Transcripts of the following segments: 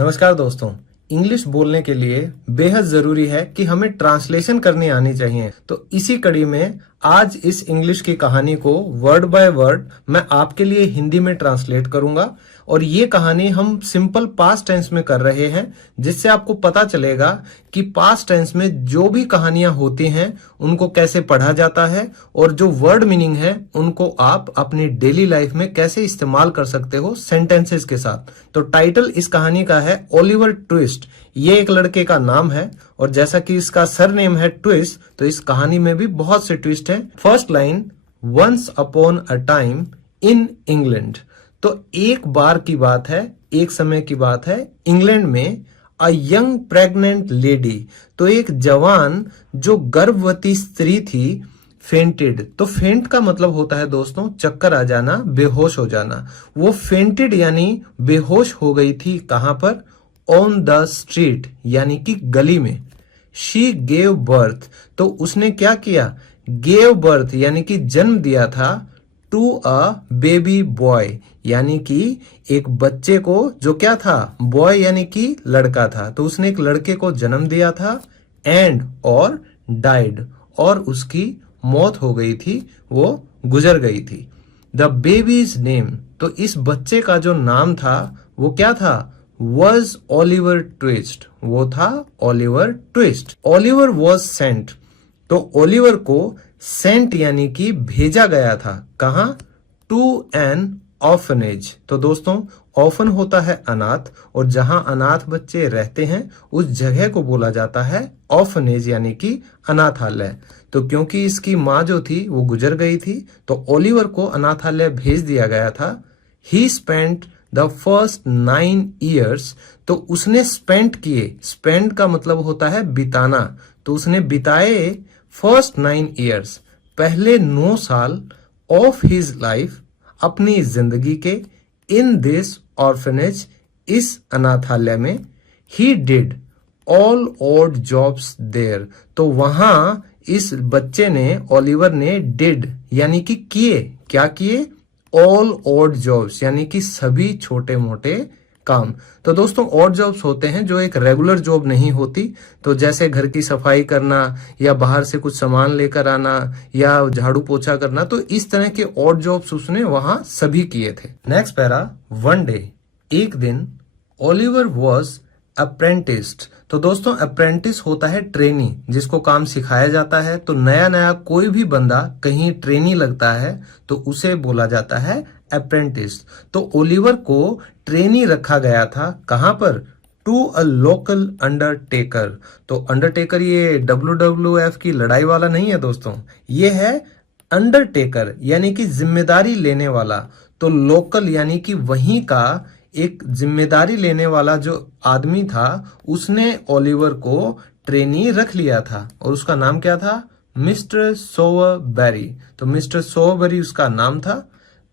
नमस्कार दोस्तों। इंग्लिश बोलने के लिए बेहद जरूरी है कि हमें ट्रांसलेशन करनी आनी चाहिए। तो इसी कड़ी में आज इस इंग्लिश की कहानी को वर्ड बाय वर्ड मैं आपके लिए हिंदी में ट्रांसलेट करूंगा और ये कहानी हम सिंपल पास्ट टेंस में कर रहे हैं, जिससे आपको पता चलेगा कि पास्ट टेंस में जो भी कहानियां होती हैं उनको कैसे पढ़ा जाता है और जो वर्ड मीनिंग है उनको आप अपनी डेली लाइफ में कैसे इस्तेमाल कर सकते हो सेंटेंसेस के साथ। तो टाइटल इस कहानी का है ओलिवर ट्विस्ट। ये एक लड़के का नाम है और जैसा कि इसका सरनेम है ट्विस्ट, तो इस कहानी में भी बहुत से ट्विस्ट हैं। First line, once upon a time in England. तो एक बार की बात है, एक समय की बात है, इंग्लैंड में अ यंग प्रेग्नेंट लेडी, तो एक जवान जो गर्भवती स्त्री थी, फेंटेड। तो फेंट का मतलब होता है दोस्तों चक्कर आ जाना, बेहोश हो जाना। वो फेंटेड यानी बेहोश हो गई थी। कहां पर? ऑन द स्ट्रीट यानी कि गली में। शी गेव बर्थ, तो उसने क्या किया? गेव बर्थ यानी कि जन्म दिया था टू अ बेबी बॉय, यानी कि एक बच्चे को जो क्या था? बॉय यानी कि लड़का था। तो उसने एक लड़के को जन्म दिया था। एंड और डाइड, और उसकी मौत हो गई थी, वो गुजर गई थी। द बेबीज नेम, तो इस बच्चे का जो नाम था वो क्या था? वॉज ओलिवर ट्विस्ट, वो था Oliver Twist. Oliver was sent, तो ओलिवर को सेंट यानी कि भेजा गया था। कहां? To an orphanage. तो दोस्तों ऑफन होता है अनाथ, और जहां अनाथ बच्चे रहते हैं उस जगह को बोला जाता है ऑर्फनेज यानी कि अनाथालय। तो क्योंकि इसकी माँ जो थी वो गुजर गई थी, तो ओलिवर को अनाथालय भेज दिया गया था। ही स्पेंट द फर्स्ट 9 years, तो उसने स्पेंट किए। स्पेंड का मतलब होता है बिताना, तो उसने बिताए फर्स्ट 9 years, पहले 9 साल ऑफ हिज लाइफ, अपनी जिंदगी के, इन दिस ऑर्फनेज, इस अनाथालय में। He did all odd jobs there, तो वहां इस बच्चे ने, ओलिवर ने, डिड यानी कि किए। क्या किए? ऑल ऑड जॉब्स यानी कि सभी छोटे मोटे काम। तो दोस्तों ऑड जॉब्स होते हैं जो एक रेगुलर जॉब नहीं होती। तो जैसे घर की सफाई करना, या बाहर से कुछ सामान लेकर आना, या झाड़ू पोछा करना, तो इस तरह के ऑड जॉब्स उसने वहां सभी किए थे। नेक्स्ट पैरा, वन डे, एक दिन, ओलिवर वॉज अप्रेंटिस्ड। तो दोस्तों अप्रेंटिस होता है ट्रेनी, जिसको काम सिखाया जाता है। तो नया नया कोई भी बंदा कहीं ट्रेनी लगता है तो उसे बोला जाता है अप्रेंटिस। तो ओलिवर को ट्रेनी रखा गया था। कहां पर? To a local undertaker. तो अंडरटेकर ये WWF की लड़ाई वाला नहीं है दोस्तों, ये है अंडरटेकर यानी कि जिम्मेदारी लेने वाला। तो लोकल यानी कि वहीं का एक जिम्मेदारी लेने वाला जो आदमी था, उसने ओलिवर को ट्रेनी रख लिया था और उसका नाम क्या था? मिस्टर सोवरबेरी। तो मिस्टर सोवरबेरी उसका नाम था।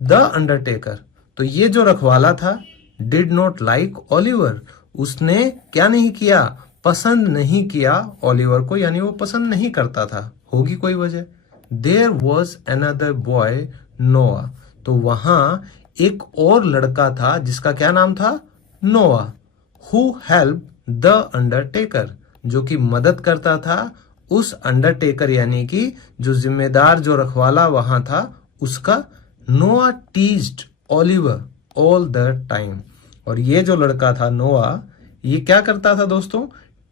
द अंडरटेकर, तो ये जो रखवाला था, डिड नॉट लाइक ओलिवर, उसने क्या नहीं किया? पसंद नहीं किया ओलिवर को, यानी वो पसंद नहीं करता था। होगी कोई वजह। देयर वॉज अनदर बॉय नोआ, तो वहां एक और लड़का था जिसका क्या नाम था? नोआ। हु हेल्प द अंडरटेकर, जो कि मदद करता था उस अंडरटेकर यानी कि जो जिम्मेदार, जो रखवाला वहां था उसका। नोआ teased Oliver all the time, और ये जो लड़का था नोआ, ये क्या करता था दोस्तों?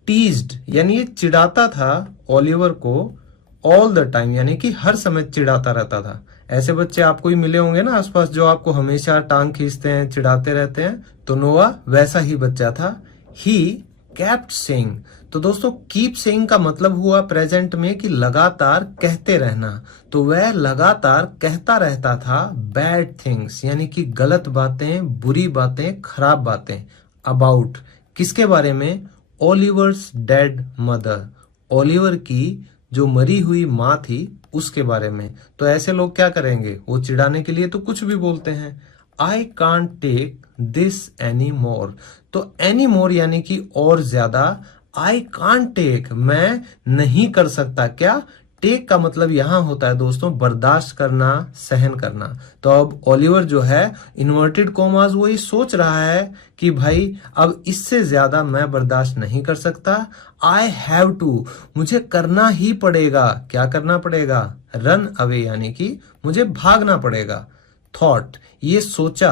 टीज्ड यानी ये चिढ़ाता था ओलिवर को, ऑल द टाइम यानी कि हर समय चिढ़ाता रहता था। ऐसे बच्चे आपको ही मिले होंगे ना आसपास, जो आपको हमेशा टांग खींचते हैं, चिढ़ाते रहते हैं। तो नोआ वैसा ही बच्चा था। ही केप्ट सेइंग, तो दोस्तों कीप सेइंग का मतलब हुआ प्रेजेंट में कि लगातार कहते रहना। तो वह लगातार कहता रहता था बैड थिंग्स यानी कि गलत बातें, बुरी बातें, खराब बातें। अबाउट, किसके बारे में? ओलिवर्स डेड मदर, ओलिवर की जो मरी हुई माँ थी उसके बारे में। तो ऐसे लोग क्या करेंगे? वो चिढ़ाने के लिए तो कुछ भी बोलते हैं। I can't take this any more, तो एनी मोर यानी कि और ज्यादा। आई कांट टेक, मैं नहीं कर सकता। क्या? टेक का मतलब यहाँ होता है दोस्तों बर्दाश्त करना, सहन करना। तो अब ओलिवर जो है इन्वर्टेड कॉमास वो ये सोच रहा है कि भाई अब इससे ज्यादा मैं बर्दाश्त नहीं कर सकता। आई हैव टू, मुझे करना ही पड़ेगा। क्या करना पड़ेगा? रन अवे, यानी कि मुझे भागना पड़ेगा। थॉट, ये सोचा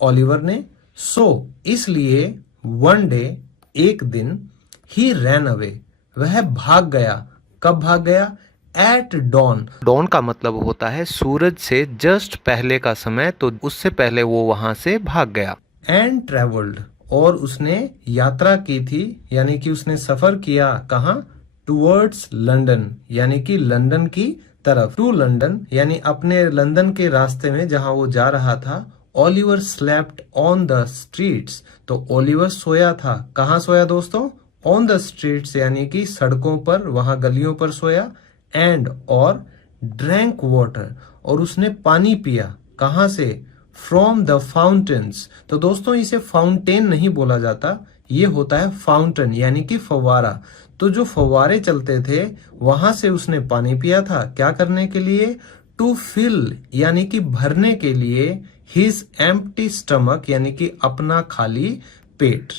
ओलिवर ने। सो इसलिए वन डे, एक दिन, ही रैन अवे, वह भाग गया। कब भाग गया? At dawn. डॉन का मतलब होता है सूरज से जस्ट पहले का समय, तो उससे पहले वो वहां से भाग गया। एंड ट्रेवल्ड, और उसने यात्रा की थी, यानी कि उसने सफर किया। कहाँ? टूवर्ड्स लंदन, यानी कि लंदन की तरफ। टू लंदन, यानी अपने लंदन के रास्ते में जहां वो जा रहा था। Oliver slept on the streets, तो ओलिवर सोया था। कहाँ सोया दोस्तों? ऑन द स्ट्रीट्स, यानी कि सड़कों पर, वहां गलियों पर सोया। एंड, और ड्रैंक वाटर, और उसने पानी पिया। कहां से? From the fountains. तो दोस्तों इसे फाउंटेन नहीं बोला जाता, ये होता है फाउंटेन, यानी कि फव्वारा। तो जो फव्वारे चलते थे वहां से उसने पानी पिया था। क्या करने के लिए? टू फिल, यानी कि भरने के लिए। हिज एम्प्टी स्टमक, यानी कि अपना खाली पेट।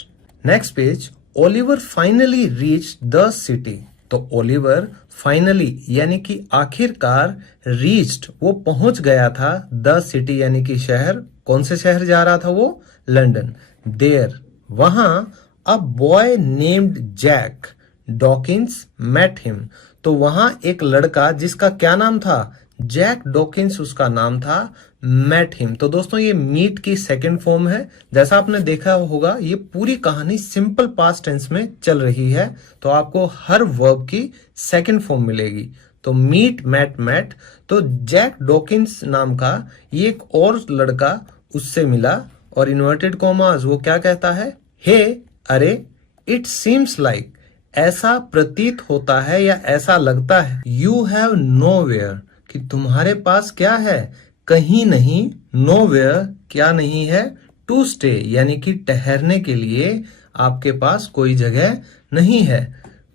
Next page. Oliver finally reach the city, तो ओलिवर फाइनली, यानी कि आखिरकार, रीच्ड, वो पहुंच गया था। द सिटी, यानी कि शहर। कौन से शहर जा रहा था वो? लंदन। देयर, वहां, a boy named Jack Dawkins met him, तो वहां एक लड़का जिसका क्या नाम था? जैक डॉकिंस उसका नाम था। मेट हिम, तो दोस्तों ये मीट की सेकंड फॉर्म है। जैसा आपने देखा होगा ये पूरी कहानी सिंपल पास्ट टेंस में चल रही है, तो आपको हर वर्ब की सेकंड फॉर्म मिलेगी। तो मीट, मेट, मेट। तो जैक डॉकिंस नाम का ये एक और लड़का उससे मिला, और इन्वर्टेड कॉमास वो क्या कहता है? हे, अरे, इट सीम्स लाइक, ऐसा प्रतीत होता है या ऐसा लगता है। यू हैव नोवेयर, कि तुम्हारे पास क्या है? कहीं नहीं। नोवेयर, क्या नहीं है? टू स्टे, यानी कि ठहरने के लिए आपके पास कोई जगह नहीं है।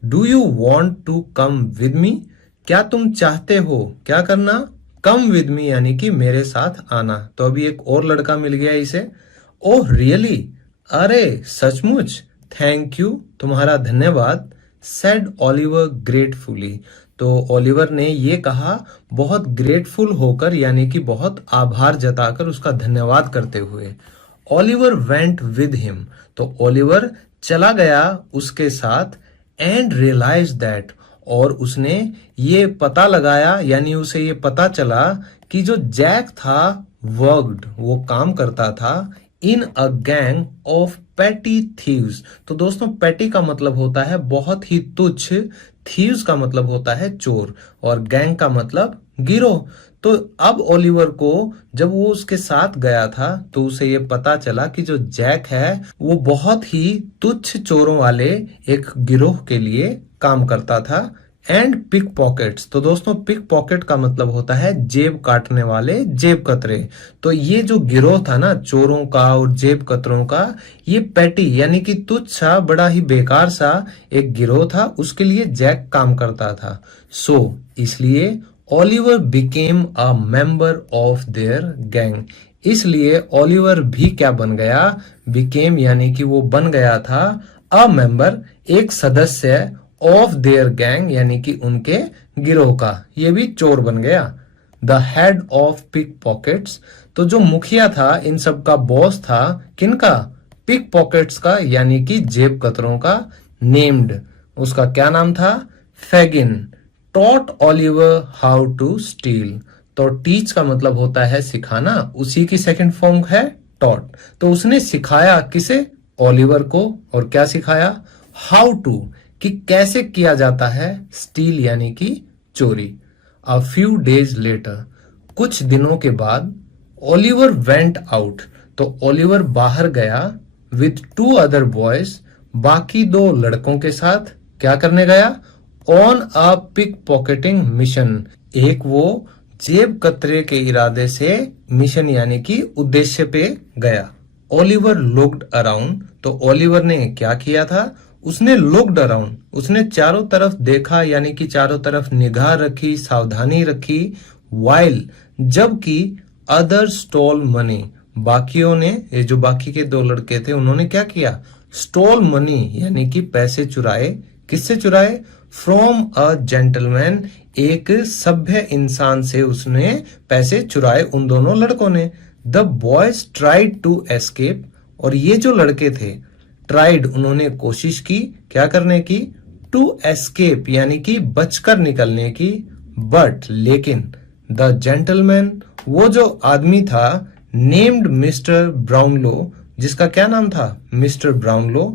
Do you want to come with me, क्या तुम चाहते हो क्या करना? कम विद मी, यानी कि मेरे साथ आना। तो अभी एक और लड़का मिल गया इसे। ओह रियली, अरे सचमुच। थैंक यू, तुम्हारा धन्यवाद। सेड ओलिवर ग्रेटफुली, तो ओलिवर ने ये कहा बहुत ग्रेटफुल होकर, यानी कि बहुत आभार जताकर, उसका धन्यवाद करते हुए। ओलिवर वेंट विद हिम, तो ओलिवर चला गया उसके साथ। एंड रियलाइज दैट, और उसने ये पता लगाया, यानी उसे ये पता चला कि जो जैक था वर्कड, वो काम करता था in a gang of petty thieves. तो दोस्तों पेटी का मतलब होता है बहुत ही तुच्छ, थीव्स का मतलब होता है चोर, और गैंग का मतलब गिरोह। तो अब ओलिवर को जब वो उसके साथ गया था तो उसे ये पता चला कि जो जैक है वो बहुत ही तुच्छ चोरों वाले एक गिरोह के लिए काम करता था। एंड पिक पॉकेट्स, तो दोस्तों पिक पॉकेट का मतलब होता है जेब काटने वाले, जेब कतरे। तो ये जो गिरोह था ना चोरों का और जेब कतरों का, ये पेटी यानी कि तुच्छ सा, बड़ा ही बेकार सा एक गिरोह था, उसके लिए जैक काम करता था। सो इसलिए Oliver became a member of their gang, इसलिए ओलिवर भी क्या बन गया? बिकेम यानी कि वो बन गया था अ मेंबर, एक सदस्य, ऑफ देयर गैंग यानी कि उनके गिरोह का, ये भी चोर बन गया। The head of pickpockets, तो जो मुखिया था इन सब का, बॉस था किनका? पिक पॉकेट्स का यानी कि जेब कतरों का। नेम्ड, उसका क्या नाम था? Fagin. Taught Oliver how to steal, तो टीच का मतलब होता है सिखाना, उसी की सेकंड फॉर्म है टॉट। तो उसने सिखाया किसे? ओलिवर को। और क्या सिखाया? हाउ टू, कि कैसे किया जाता है स्टील यानी कि चोरी। अ फ्यू डेज लेटर, कुछ दिनों के बाद, ओलिवर वेंट आउट, तो ओलिवर बाहर गया विथ टू अदर बॉयज, बाकी दो लड़कों के साथ। क्या करने गया? On a pickpocketing mission, एक वो जेब कतरे के इरादे से मिशन यानी कि उद्देश्य पे गया। ओलिवर लुक्ड अराउंड, तो ओलिवर ने क्या किया था? उसने लुक्ड अराउंड, उसने चारों तरफ देखा यानी कि चारों तरफ निगाह रखी, सावधानी रखी, वाइल जबकि अदर स्टोल मनी, बाकियों ने, ये जो बाकी के दो लड़के थे उन्होंने क्या किया, स्टोल मनी यानी कि पैसे चुराए। किससे चुराए? फ्रॉम अ जेंटलमैन, एक सभ्य इंसान से उसने पैसे चुराए उन दोनों लड़कों ने। The boys tried to escape, और ये जो लड़के थे ट्राइड, उन्होंने कोशिश की क्या करने की, टू एस्केप यानी कि बचकर निकलने की, बट लेकिन द जेंटलमैन, वो जो आदमी था, नेम्ड मिस्टर ब्राउनलो, जिसका क्या नाम था, मिस्टर ब्राउनलो,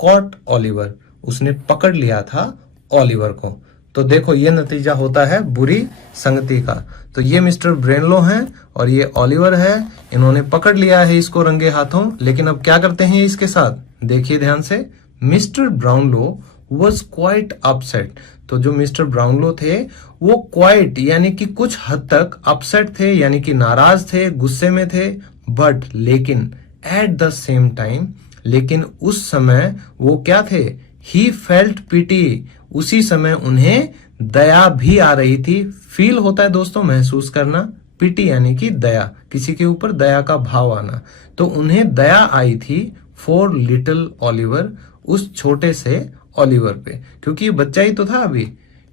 कॉट ओलिवर, उसने पकड़ लिया था ओलिवर को। तो देखो ये नतीजा होता है बुरी संगति का। तो ये मिस्टर ब्रेनलो हैं और ये ओलिवर है, इन्होंने पकड़ लिया है इसको रंगे हाथों, लेकिन अब क्या करते हैं इसके साथ, देखिए ध्यान से। Mister Brownlow was quite upset, तो जो मिस्टर ब्राउनलो थे वो क्वाइट यानी कि कुछ हद तक अपसेट थे, यानी कि नाराज थे, गुस्से में थे, बट लेकिन एट द सेम टाइम, लेकिन उस समय वो क्या थे, ही फेल्ट पिटी, उसी समय उन्हें दया भी आ रही थी। फील होता है दोस्तों महसूस करना, पिटी यानी कि दया, किसी के ऊपर दया का भाव आना, तो उन्हें दया आई थी फॉर लिटिल ओलिवर, उस छोटे से ओलिवर पे, क्योंकि ये बच्चा ही तो था अभी।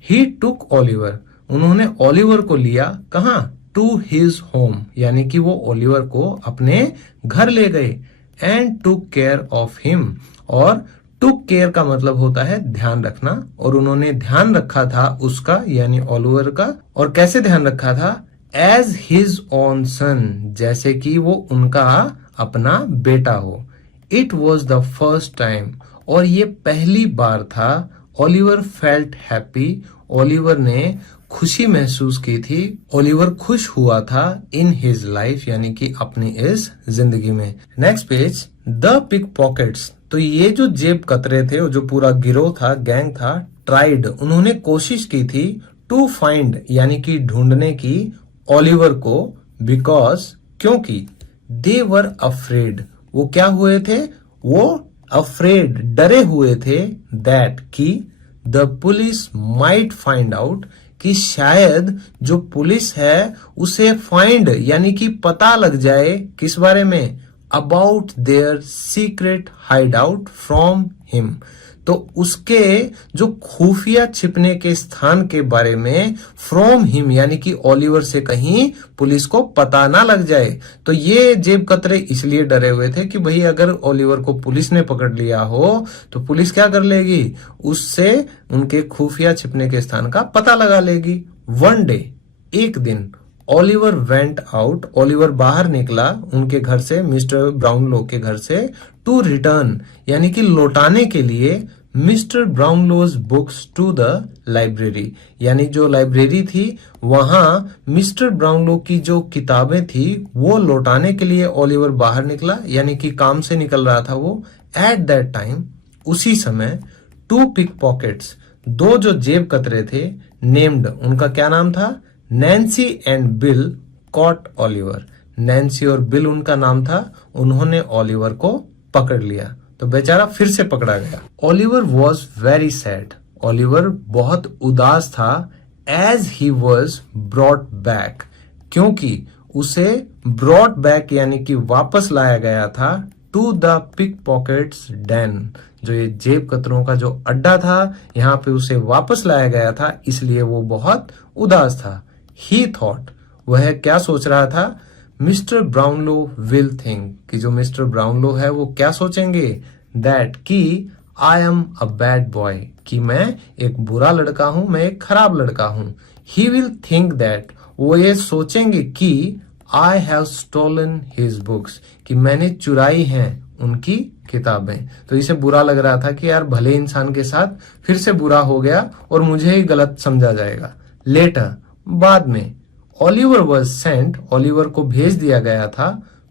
ही टुक ओलिवर, उन्होंने ओलिवर को लिया कहाँ, टू हिज होम, यानी कि वो ओलिवर को अपने घर ले गए, and took care of him, और टुक केयर का मतलब होता है ध्यान रखना, और उन्होंने ध्यान रखा था उसका यानी ओलिवर का। और कैसे ध्यान रखा था, एज हिज ओन सन, जैसे कि वो उनका अपना बेटा हो। It was the first time, और ये पहली बार था, ओलिवर फेल्ट हैप्पी, ओलिवर ने खुशी महसूस की थी, ओलिवर खुश हुआ था इन हिज लाइफ यानी कि अपनी इस जिंदगी में। Next page, the pickpockets, तो ये जो जेब कतरे थे, वो जो पूरा गिरोह था, गैंग था, ट्राइड, उन्होंने कोशिश की थी, टू फाइंड यानी कि ढूंढने की, ओलिवर को, बिकॉज क्योंकि, दे वर अफ्रेड, वो क्या हुए थे, वो अफ्रेड डरे हुए थे, दैट की the police might find out, कि शायद जो पुलिस है उसे फाइंड यानी कि पता लग जाए किस बारे में, about their secret hide out from him, तो उसके जो खुफिया छिपने के स्थान के बारे में, फ्रॉम हिम यानी कि ओलिवर से कहीं पुलिस को पता ना लग जाए। तो ये जेब कतरे इसलिए डरे हुए थे कि भाई अगर ओलिवर को पुलिस ने पकड़ लिया हो तो पुलिस क्या कर लेगी, उससे उनके खुफिया छिपने के स्थान का पता लगा लेगी। वन डे, एक दिन, ओलिवर वेंट आउट, ओलिवर बाहर निकला उनके घर से, मिस्टर ब्राउनलो के घर से, टू रिटर्न यानी कि लौटाने के लिए, mister Brownlow's books to the library, यानी जो लाइब्रेरी थी वहां मिस्टर ब्राउनलो की जो किताबें थी वो लौटाने के लिए ओलिवर बाहर निकला, यानी कि काम से निकल रहा था वो। एट दैट टाइम, उसी समय, टू पिक पॉकेट्स, दो जो जेब कतरे थे, नेम्ड, उनका क्या नाम था, Nancy and Bill, caught Oliver, Nancy और बिल उनका नाम था, उन्होंने ओलिवर को पकड़ लिया, तो बेचारा फिर से पकड़ा गया। Oliver was very sad, Oliver बहुत उदास था, as he was brought back, क्योंकि उसे ब्रॉट बैक यानी कि वापस लाया गया था, to the pickpockets den, जो ये जेब कतरों का जो अड्डा था यहाँ पे उसे वापस लाया गया था, इसलिए वो बहुत उदास था। ही थॉट, वह क्या सोच रहा था, मिस्टर ब्राउनलो विल थिंक, कि जो मिस्टर ब्राउनलो है वो क्या सोचेंगे, दैट कि I am a bad boy, कि मैं एक बुरा लड़का हूं, मैं एक खराब लड़का हूं। ही विल थिंक दैट, वो ये सोचेंगे कि I have stolen his books, कि मैंने चुराई हैं उनकी किताबें। तो इसे बुरा लग रहा था कि यार भले इंसान के साथ फिर से बुरा हो गया और मुझे ही गलत समझा जाएगा। लेटर, बाद में, ओलिवर वॉज सेंट, ओलिवर को भेज दिया गया था,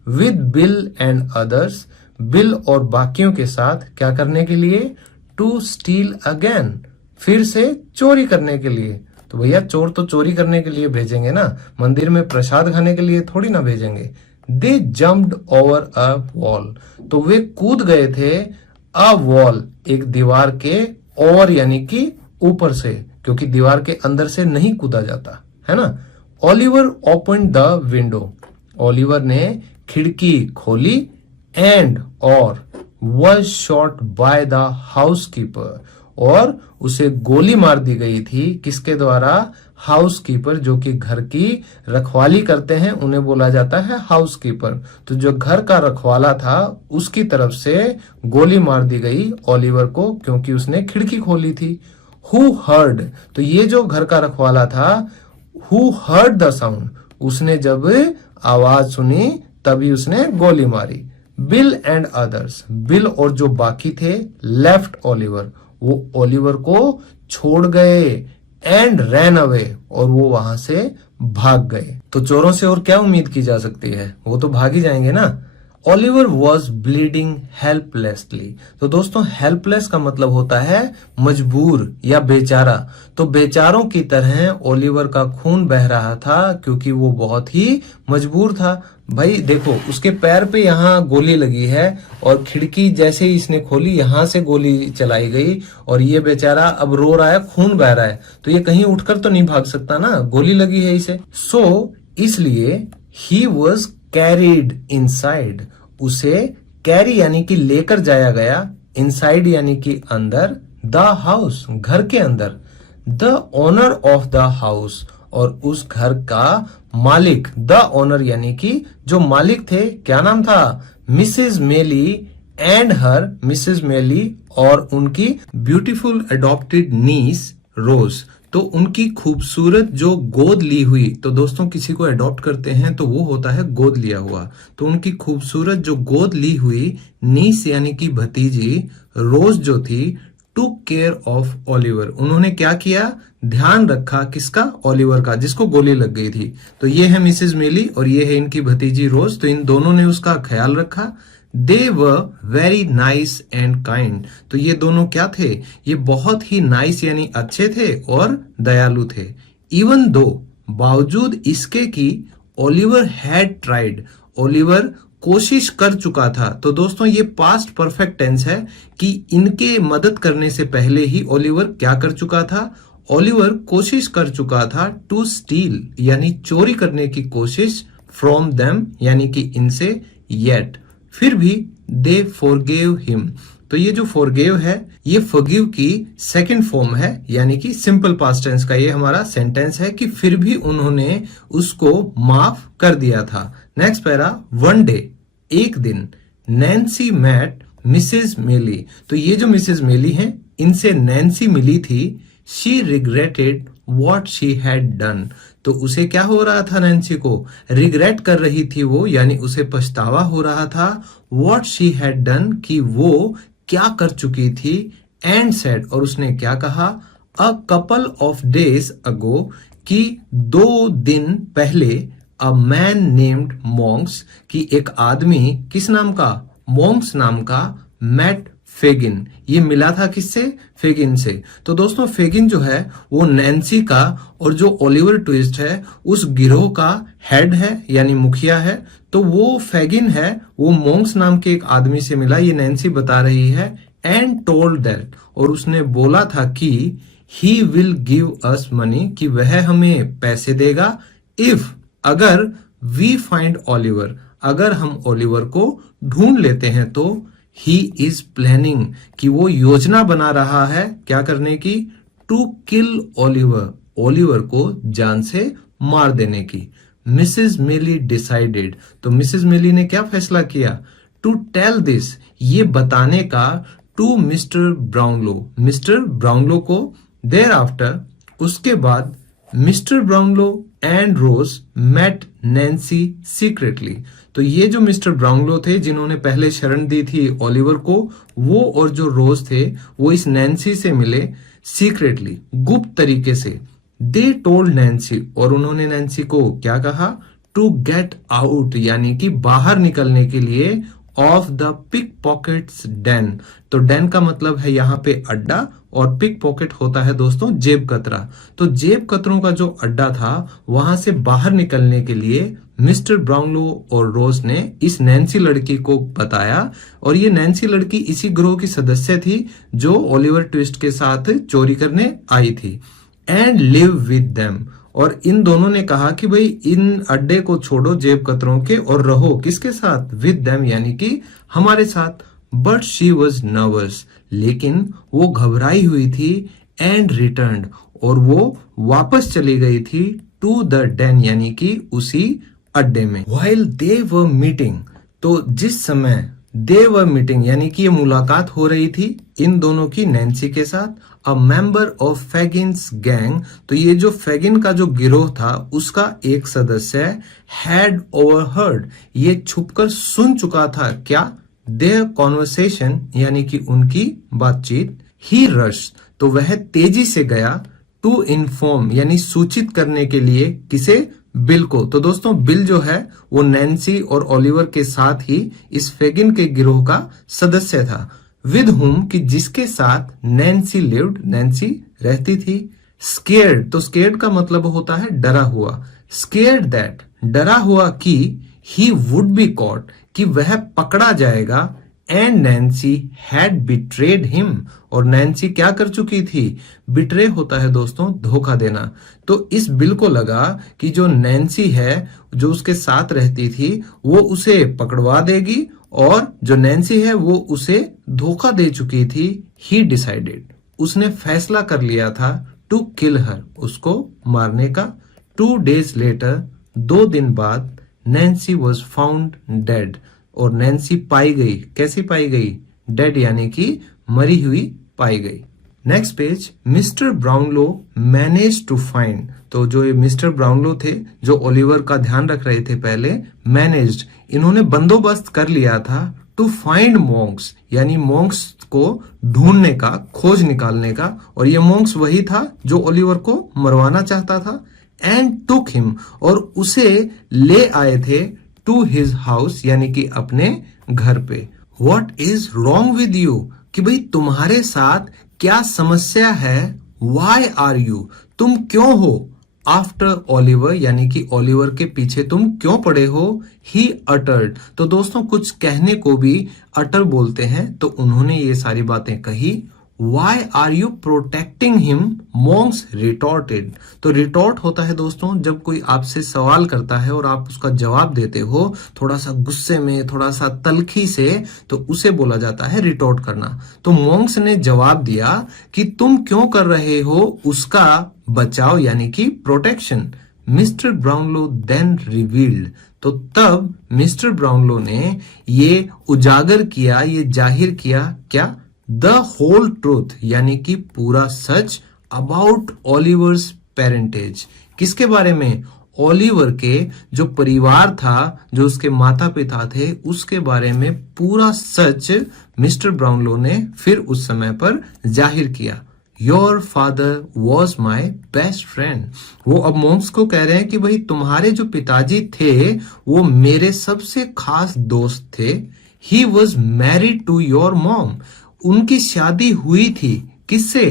with bill and others, bill और बाकियों के साथ, क्या करने के लिए, टू स्टील अगेन, फिर से चोरी करने के लिए। तो भैया चोर तो चोरी करने के लिए भेजेंगे ना, मंदिर में प्रसाद खाने के लिए थोड़ी ना भेजेंगे। दे जम्प्ड ओवर अ वॉल, तो वे कूद गए थे अ वॉल, एक दीवार के और यानी कि ऊपर से, क्योंकि दीवार के अंदर से नहीं कूदा जाता है ना। Oliver open the window, Oliver ने खिड़की खोली, एंड और was shot by the housekeeper, और उसे गोली मार दी गई थी किसके द्वारा, हाउसकीपर, जो कि घर की रखवाली करते हैं उन्हें बोला जाता है हाउसकीपर। तो जो घर का रखवाला था उसकी तरफ से गोली मार दी गई ओलिवर को, क्योंकि उसने खिड़की खोली थी। हु हर्ड, तो ये जो घर का रखवाला था, हु हर्ड द साउंड, उसने जब आवाज सुनी तभी उसने गोली मारी। बिल एंड अदर्स, बिल और जो बाकी थे, लेफ्ट ओलिवर, वो ओलिवर को छोड़ गए, एंड रैन अवे, और वो वहां से भाग गए। तो चोरों से और क्या उम्मीद की जा सकती है, वो तो भाग ही जाएंगे ना। ओलिवर वॉज ब्लीडिंग हेल्पलेसली, तो दोस्तों हेल्पलेस का मतलब होता है मजबूर या बेचारा। तो बेचारों की तरह ओलिवर का खून बह रहा था, क्योंकि वो बहुत ही मजबूर था। भाई देखो, उसके पैर पे यहाँ गोली लगी है, और खिड़की जैसे ही इसने खोली यहां से गोली चलाई गई, और ये बेचारा अब रो रहा है, खून बह रहा है, तो ये कहीं उठकर तो नहीं भाग सकता ना, गोली लगी है इसे। सो इसलिए ही वॉज कैरीड इनसाइड, उसे कैरी यानी कि लेकर जाया गया, इनसाइड यानी कि अंदर, द हाउस, घर के अंदर, the owner of the house, और उस घर का मालिक, द ओनर यानी कि जो मालिक थे, क्या नाम था, मिसेस मेली, एंड हर, मिसेस मेली और उनकी ब्यूटीफुल अडॉप्टेड नीस रोज, तो उनकी खूबसूरत जो गोद ली हुई, तो दोस्तों किसी को अडॉप्ट करते हैं तो वो होता है गोद लिया हुआ, तो उनकी खूबसूरत जो गोद ली हुई नीस यानी कि भतीजी रोज जो थी, टुक केयर ऑफ ओलिवर, उन्होंने क्या किया, ध्यान रखा किसका, ओलिवर का, जिसको गोली लग गई थी। तो ये है मिसेस मेली और ये है इनकी भतीजी रोज, तो इन दोनों ने उसका ख्याल रखा। They were very nice and kind, तो ये दोनों क्या थे, ये बहुत ही नाइस यानी अच्छे थे और दयालु थे। इवन दो, बावजूद इसके कि ओलिवर हैड ट्राइड, ओलिवर कोशिश कर चुका था। तो दोस्तों ये पास्ट परफेक्ट टेंस है कि इनके मदद करने से पहले ही ओलिवर क्या कर चुका था, ओलिवर कोशिश कर चुका था टू स्टील यानी चोरी करने की कोशिश, फ्रॉम देम यानी कि इनसे, येट फिर भी दे फॉरगेव हिम, तो ये जो फॉरगेव है ये फॉरगिव की सेकंड फॉर्म है, यानी कि सिंपल पास्ट टेंस का ये हमारा सेंटेंस है कि फिर भी उन्होंने उसको माफ कर दिया था। नेक्स्ट पैरा, वन डे, एक दिन, नैन्सी मैट मिसेस मेली, तो ये जो मिसेस मेली हैं इनसे नैन्सी मिली थी। She regretted what she had done, तो उसे क्या हो रहा था, नैन्सी को रिग्रेट कर रही थी वो, यानी उसे पछतावा हो रहा था, वॉट शी हैड डन, कि वो क्या कर चुकी थी, एंड सेड, और उसने क्या कहा, a couple of days ago, कि 2 दिन पहले, अ मैन नेम्ड मॉन्क्स, कि एक आदमी किस नाम का, मॉन्क्स नाम का, मेट फेगिन, ये मिला था किससे, फेगिन से। तो दोस्तों फेगिन जो है वो नैन्सी का और जो ओलिवर ट्विस्ट है उस गिरोह का हेड है यानी मुखिया है। तो वो फेगिन है वो मॉन्क्स नाम के एक आदमी से मिला, ये नैन्सी बता रही है। एंड टोल्ड दैट, और उसने बोला था कि he will give us money, कि वह हमें पैसे देगा, इफ, अगर, वी फाइंड ओलिवर, अगर हम ओलिवर को ढूंढ लेते हैं तो, ही इज प्लानिंग, कि वो योजना बना रहा है क्या करने की, टू किल ओलिवर, ओलिवर को जान से मार देने की। मिसेस मेली डिसाइडेड, तो मिसेस मेली ने क्या फैसला किया, टू टेल दिस, ये बताने का, to Mr Brownlow, Mr Brownlow को। देयर आफ्टर, उसके बाद, Mr Brownlow and Rose met Nancy secretly, तो ये जो मिस्टर ब्राउनलो थे जिन्होंने पहले शरण दी थी ओलिवर को, वो और जो रोज थे वो इस नैन्सी से मिले सीक्रेटली, गुप्त तरीके से। दे टोल्ड नैन्सी, और उन्होंने नैन्सी को क्या कहा, टू गेट आउट, यानी कि बाहर निकलने के लिए, of the pickpockets den. तो डेन का मतलब है यहाँ पे अड्डा, और पिक पॉकेट होता है दोस्तों जेब कतरा। तो जेब कतरों का जो अड्डा था वहां से बाहर निकलने के लिए मिस्टर ब्राउनलो और रोज ने इस नैन्सी लड़की को बताया, और ये नैन्सी लड़की इसी ग्रोह की सदस्य थी जो ओलिवर ट्विस्ट के साथ चोरी करने आई थी। एंड लिव विद देम, और इन दोनों ने कहा कि भाई इन अड्डे को छोड़ो जेब कतरों के और रहो किसके साथ, विद देम यानी कि हमारे साथ। बट शी वॉज नर्वस, लेकिन वो घबराई हुई थी। एंड रिटर्न, और वो वापस चली गई थी टू द डेन यानी कि उसी अड्डे में। व्हाइल दे वर मीटिंग, तो जिस समय दे वर मीटिंग यानी कि ये मुलाकात हो रही थी इन दोनों की नैन्सी के साथ, अ मेंबर ऑफ फेगिन्स गैंग, तो ये जो फेगिन का जो गिरोह था उसका एक सदस्य हैड ओवरहर्ड, ये छुपकर सुन चुका था क्या, देयर कॉन्वर्सेशन यानी कि उनकी बातचीत। ही रश, तो वह तेजी से गया, टू इन्फॉर्म यानी सूचित करने के लिए, किसे, बिल को। तो दोस्तों बिल जो है वो नैन्सी और ओलिवर के साथ ही इस फेगिन के गिरोह का सदस्य था। विद हुम, कि जिसके साथ नैन्सी लिव्ड, नैन्सी रहती थी। स्केर्ड, तो स्केर्ड का मतलब होता है डरा हुआ। स्केर्ड दैट, डरा हुआ कि ही वुड बी कॉट, कि वह पकड़ा जाएगा। And Nancy had betrayed him, और नैन्सी क्या कर चुकी थी, बिट्रे होता है दोस्तों धोखा देना। तो इस बिल को लगा कि जो नैन्सी है जो उसके साथ रहती थी वो उसे पकड़वा देगी, और जो नैन्सी है वो उसे धोखा दे चुकी थी। ही डिसाइडेड, उसने फैसला कर लिया था, टू किल हर, उसको मारने का। 2 days लेटर, 2 दिन बाद, नैन्सी वॉज फाउंड डेड, और नैन्सी पाई गई, कैसी पाई गई, डेड यानी कि मरी हुई पाई गई। Next page, Mr Brownlow manage to find, तो जो ये मिस्टर ब्राउनलो थे जो ओलिवर का ध्यान रख रहे थे पहले, मैनेज्ड, इन्होंने बंदोबस्त कर लिया था, टू फाइंड मॉन्क्स यानी मॉन्क्स को ढूंढने का, खोज निकालने का, और ये मॉन्क्स वही था जो ओलिवर को मरवाना चाहता था। एंड टुक हिम, और उसे ले आए थे, टू हिज हाउस यानी कि अपने घर पे। What is wrong with you, कि भाई तुम्हारे साथ क्या समस्या है। वाई आर यू, तुम क्यों हो। आफ्टर ओलिवर यानी कि ओलिवर के पीछे तुम क्यों पड़े हो। ही अटर्ड, तो दोस्तों कुछ कहने को भी अटर बोलते हैं, तो उन्होंने ये सारी बातें कही। Why are you protecting him? Monks retorted, तो रिटॉर्ट होता है दोस्तों जब कोई आपसे सवाल करता है और आप उसका जवाब देते हो थोड़ा सा गुस्से में, थोड़ा सा तलखी से, तो उसे बोला जाता है रिटॉर्ट करना। तो मॉन्क्स ने जवाब दिया कि तुम क्यों कर रहे हो उसका बचाव यानी कि protection. Mr Brownlow then revealed, तो तब मिस्टर ब्राउनलो ने ये उजागर किया, ये जाहिर किया क्या, द होल ट्रूथ यानी कि पूरा सच, अबाउट ओलिवर्स पेरेंटेज, किसके बारे में, ओलिवर के जो परिवार था, जो उसके माता पिता थे, उसके बारे में पूरा सच मिस्टर ब्राउनलो ने फिर उस समय पर जाहिर किया। Your father was my best friend, वो अब मॉन्क्स को कह रहे हैं कि भाई तुम्हारे जो पिताजी थे वो मेरे सबसे खास दोस्त थे। He was married to your mom, उनकी शादी हुई थी, किससे,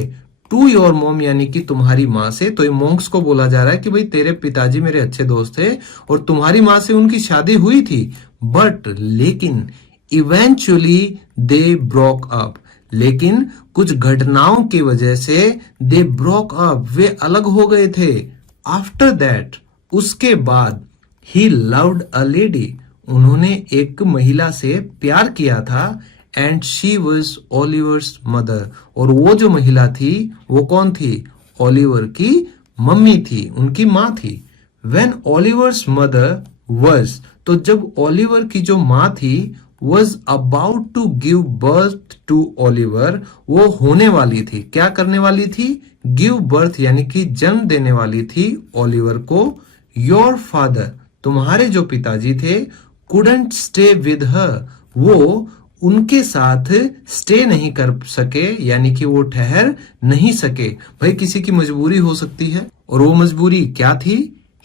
टू योर मॉम यानी कि तुम्हारी माँ से। तो ये मॉन्क्स को बोला जा रहा है कि भाई तेरे पिताजी मेरे अच्छे दोस्त थे और तुम्हारी माँ से उनकी शादी हुई थी। बट लेकिन इवेंचुअली दे ब्रोक अप, लेकिन कुछ घटनाओं की वजह से दे ब्रोक अप, वे अलग हो गए थे। आफ्टर दैट, उसके बाद, ही लव्ड अ लेडी, उन्होंने एक महिला से प्यार किया था। And she was Oliver's mother, और वो जो महिला थी वो कौन थी, ओलिवर की मम्मी थी, उनकी माँ थी। वेन ओलिवर्स मदर वॉज, तो जब ओलिवर की जो माँ थी, was about to give birth to Oliver, वो होने वाली थी, क्या करने वाली थी, गिव बर्थ यानी कि जन्म देने वाली थी ओलिवर को। योर फादर, तुम्हारे जो पिताजी थे, कुडंट स्टे विद हर, वो उनके साथ स्टे नहीं कर सके यानी कि वो ठहर नहीं सके। भाई किसी की मजबूरी हो सकती है, और वो मजबूरी क्या थी,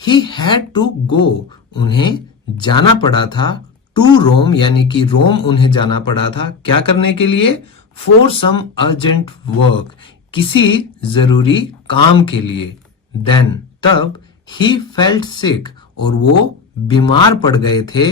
ही हैड टू गो, उन्हें जाना पड़ा था, टू रोम यानी कि रोम उन्हें जाना पड़ा था, क्या करने के लिए? फॉर सम अर्जेंट वर्क, किसी जरूरी काम के लिए। देन, तब, ही फेल्ट सिक, और वो बीमार पड़ गए थे।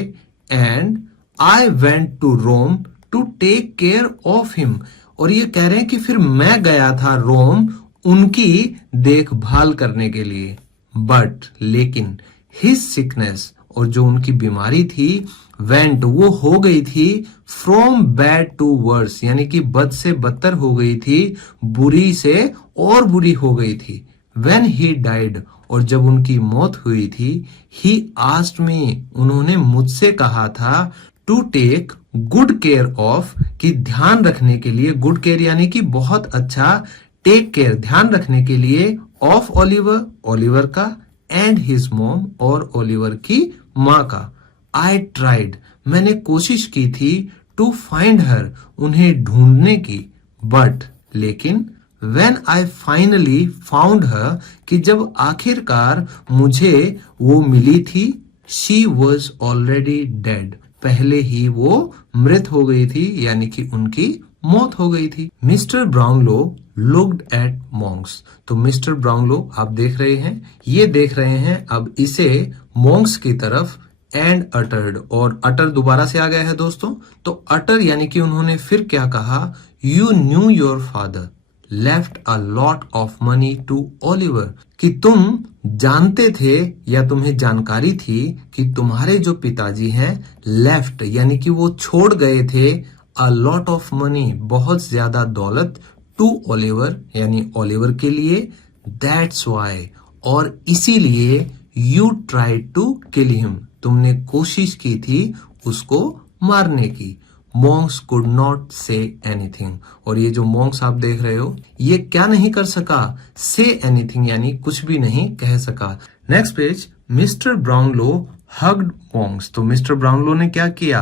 And I went to Rome to take care of him, और ये कह रहे हैं कि फिर मैं गया था रोम उनकी देखभाल करने के लिए। बट, लेकिन, हिज सिकनेस, और जो उनकी बीमारी थी, वेंट, वो हो गई थी फ्रॉम बैड टू वर्स, यानी कि बद से बदतर हो गई थी, बुरी से और बुरी हो गई थी। वेन ही डाइड, और जब उनकी मौत हुई थी, ही आस्क्ड मी, उन्होंने मुझसे कहा था, to take good care of, कि ध्यान रखने के लिए, गुड केयर यानी कि बहुत अच्छा, टेक केयर ध्यान रखने के लिए, ऑफ ओलिवर, ओलिवर का, एंड हिज मॉम, और ओलिवर की माँ का। आई ट्राइड, मैंने कोशिश की थी, टू फाइंड हर, उन्हें ढूंढने की, बट, लेकिन, when I finally found her, कि जब आखिरकार मुझे वो मिली थी, शी वॉज ऑलरेडी डेड, पहले ही वो मृत हो गई थी, यानी कि उनकी मौत हो गई थी। Mister Brownlow looked at Monks, तो मिस्टर ब्राउनलो आप देख रहे हैं, ये देख रहे हैं अब इसे मॉन्क्स की तरफ, एंड अटर्ड, और अटर दोबारा से आ गया है दोस्तों। तो अटर यानी कि उन्होंने फिर क्या कहा, you knew your father left a lot of money to Oliver, कि तुम जानते थे या तुम्हें जानकारी थी कि तुम्हारे जो पिताजी हैं, लेफ्ट यानी कि वो छोड़ गए थे, अ लॉट ऑफ मनी, बहुत ज्यादा दौलत, टू ओलिवर यानी ओलिवर के लिए, दैट्स वाई, और इसीलिए, you try to kill him, तुमने कोशिश की थी उसको मारने की। Monks could not say anything, और ये जो मॉन्क्स आप देख रहे हो, ये क्या नहीं कर सका? से एनीथिंग यानी कुछ भी नहीं कह सका। Next page, Mr Brownlow hugged Monks, तो मिस्टर ब्राउनलो ने क्या किया?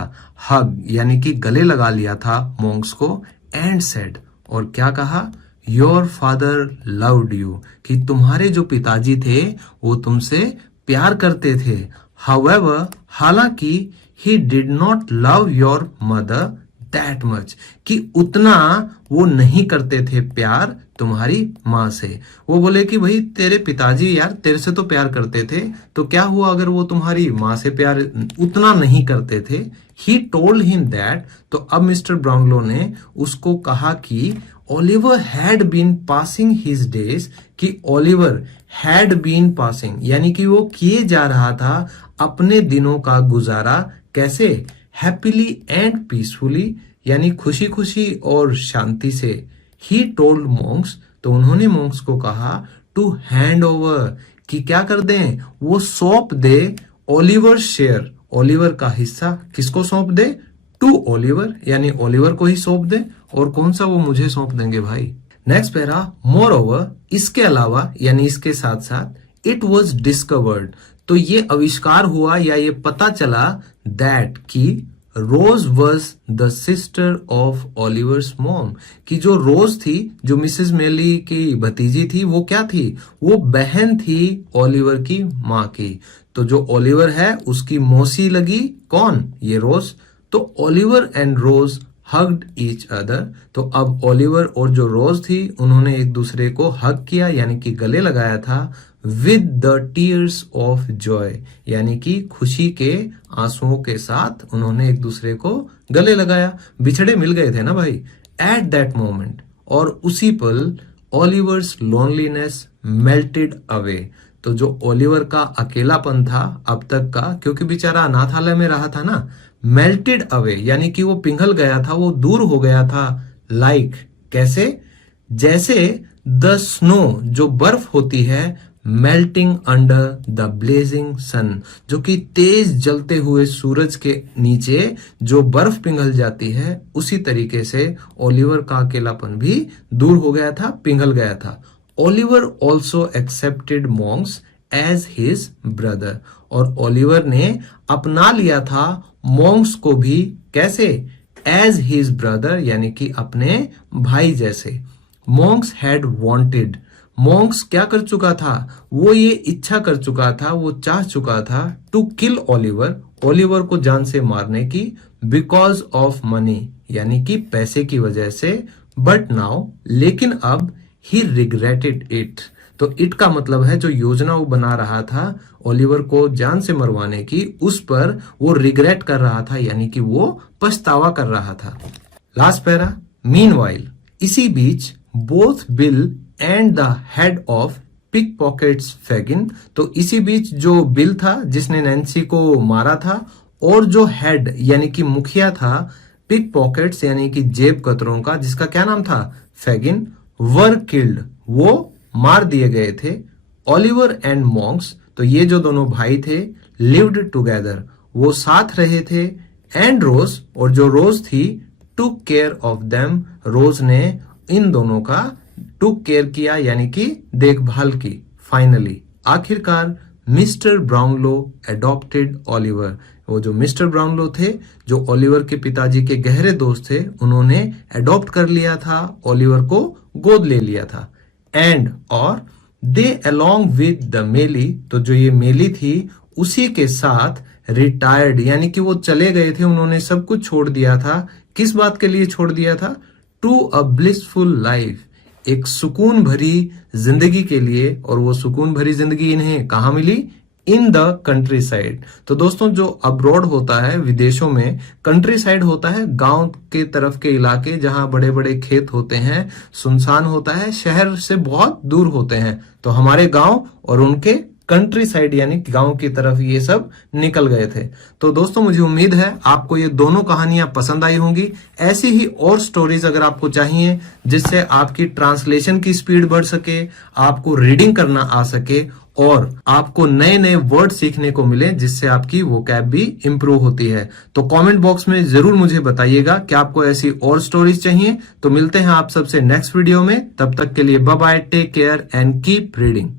हग यानी कि गले लगा लिया था मॉन्क्स को, एंड सेड, और क्या कहा? योर फादर लव्ड यू, कि तुम्हारे जो पिताजी थे वो तुमसे प्यार करते थे। हाउएवर, हालांकि, he did not love your mother that much, कि उतना वो नहीं करते थे प्यार तुम्हारी माँ से। वो बोले कि भाई तेरे पिताजी यार तेरे से तो प्यार करते थे, तो क्या हुआ अगर वो तुम्हारी माँ से प्यार उतना नहीं करते थे। ही टोल्ड हिम दैट, तो अब मिस्टर ब्राउनलो ने उसको कहा कि Oliver had been passing his days, कि ओलिवर हैड बीन पासिंग यानी कि वो किए जा रहा था अपने दिनों का गुजारा, कैसे? हैप्पीली एंड पीसफुली, यानी खुशी खुशी और शांति से। ही टोल्ड मॉन्क्स, तो उन्होंने मॉन्क्स को कहा, टू हैंड ओवर, कि क्या कर दें? वो सौंप दे ओलिवर शेयर, ओलिवर का हिस्सा किसको सौंप दे? टू ओलिवर, यानी ओलिवर को ही सौंप दे, और कौन सा वो मुझे सौंप देंगे भाई। नेक्स्ट पैरा, मोर ओवर, इसके अलावा यानी इसके साथ साथ, इट वॉज डिस्कवर्ड, तो ये आविष्कार हुआ या ये पता चला, दैट की Rose was the sister of Oliver's mom, कि जो रोज थी, जो मिसेस मेली की भतीजी थी, वो क्या थी? वो बहन थी ओलिवर की माँ की। तो जो ओलिवर है उसकी मौसी लगी, कौन? ये रोज। तो Oliver and Rose hugged each other, तो अब ओलिवर और जो रोज थी उन्होंने एक दूसरे को हग किया यानी कि गले लगाया था, with the tears of Joy, यानी कि खुशी के आंसुओं के साथ उन्होंने एक दूसरे को गले लगाया। बिछड़े मिल गए थे ना भाई। एट दैट मोमेंट, और उसी पल, ओलिवर्स लोनलीनेस मेल्टेड अवे, तो जो ओलिवर का अकेलापन था अब तक का, क्योंकि बेचारा अनाथालय में रहा था ना, मेल्टेड अवे यानी कि वो पिघल गया था, वो दूर हो गया था। लाइक, कैसे? जैसे द स्नो, जो बर्फ होती है, मेल्टिंग अंडर द ब्लेजिंग सन, जो कि तेज जलते हुए सूरज के नीचे जो बर्फ पिघल जाती है, उसी तरीके से ओलिवर का अकेलापन भी दूर हो गया था, पिघल गया था। Oliver also accepted Monks as his brother, और ओलिवर ने अपना लिया था मॉन्क्स को भी, कैसे? एज हिज ब्रदर यानी कि अपने भाई जैसे। मॉन्क्स हैड वांटेड, मॉन्क्स क्या कर चुका था? वो ये इच्छा कर चुका था, वो चाह चुका था, टू किल ओलिवर, ओलिवर को जान से मारने की बिकॉज ऑफ मनी, यानी कि पैसे की वजह से। बट नाउ, लेकिन अब, ही रिग्रेटेड इट। तो इट का मतलब है जो योजना वो बना रहा था ओलिवर को जान से मरवाने की, उस पर वो रिग्रेट कर रहा था, यानी कि वो पछतावा कर रहा था। लास्ट पैरा, मीनवाइल, इसी बीच both Bill and the head of pickpockets Fagin, तो इसी बीच जो बिल था जिसने नैन्सी को मारा था, और जो हेड यानी कि मुखिया था पिक पॉकेट्स यानी कि जेब कतरों का, जिसका क्या नाम था, फैगिन, वर किल्ड, वो मार दिए गए थे। ओलिवर एंड मॉन्क्स, तो ये जो दोनों भाई थे, लिव्ड टुगेदर, वो साथ रहे थे। एंड रोज, और जो रोज थी, टुक केयर ऑफ देम, रोज ने इन दोनों का टुक केयर किया, यानी कि देखभाल की। फाइनली, आखिरकार, मिस्टर ब्राउनलो एडॉप्टेड ओलिवर, वो जो मिस्टर ब्राउनलो थे, जो ओलिवर के पिताजी के गहरे दोस्त थे, उन्होंने एडॉप्ट कर लिया था, ओलिवर को गोद ले लिया था। एंड, और, दे अलोंग विद द मेली, तो जो ये मेली थी उसी के साथ रिटायर्ड, यानी कि वो चले गए थे, उन्होंने सब कुछ छोड़ दिया था। किस बात के लिए छोड़ दिया था? टू अ ब्लिसफुल लाइफ, एक सुकून भरी जिंदगी के लिए। और वो सुकून भरी जिंदगी इन्हें कहाँ मिली? In the countryside. तो दोस्तों, जो अब्रॉड होता है, विदेशों में, कंट्री साइड होता है गांव के तरफ के इलाके जहां बड़े बड़े खेत होते हैं, सुनसान होता है, शहर से बहुत दूर होते हैं। तो हमारे गांव और उनके कंट्री साइड यानी गांव की तरफ ये सब निकल गए थे। तो दोस्तों, मुझे उम्मीद है आपको ये दोनों कहानियां पसंद आई होंगी। ऐसी ही और स्टोरीज अगर आपको चाहिए जिससे आपकी ट्रांसलेशन की स्पीड बढ़ सके, आपको रीडिंग करना आ सके, और आपको नए नए वर्ड सीखने को मिले जिससे आपकी वोकैब भी इंप्रूव होती है, तो कमेंट बॉक्स में जरूर मुझे बताइएगा कि आपको ऐसी और स्टोरीज चाहिए। तो मिलते हैं आप सबसे नेक्स्ट वीडियो में, तब तक के लिए bye bye, take care and keep reading.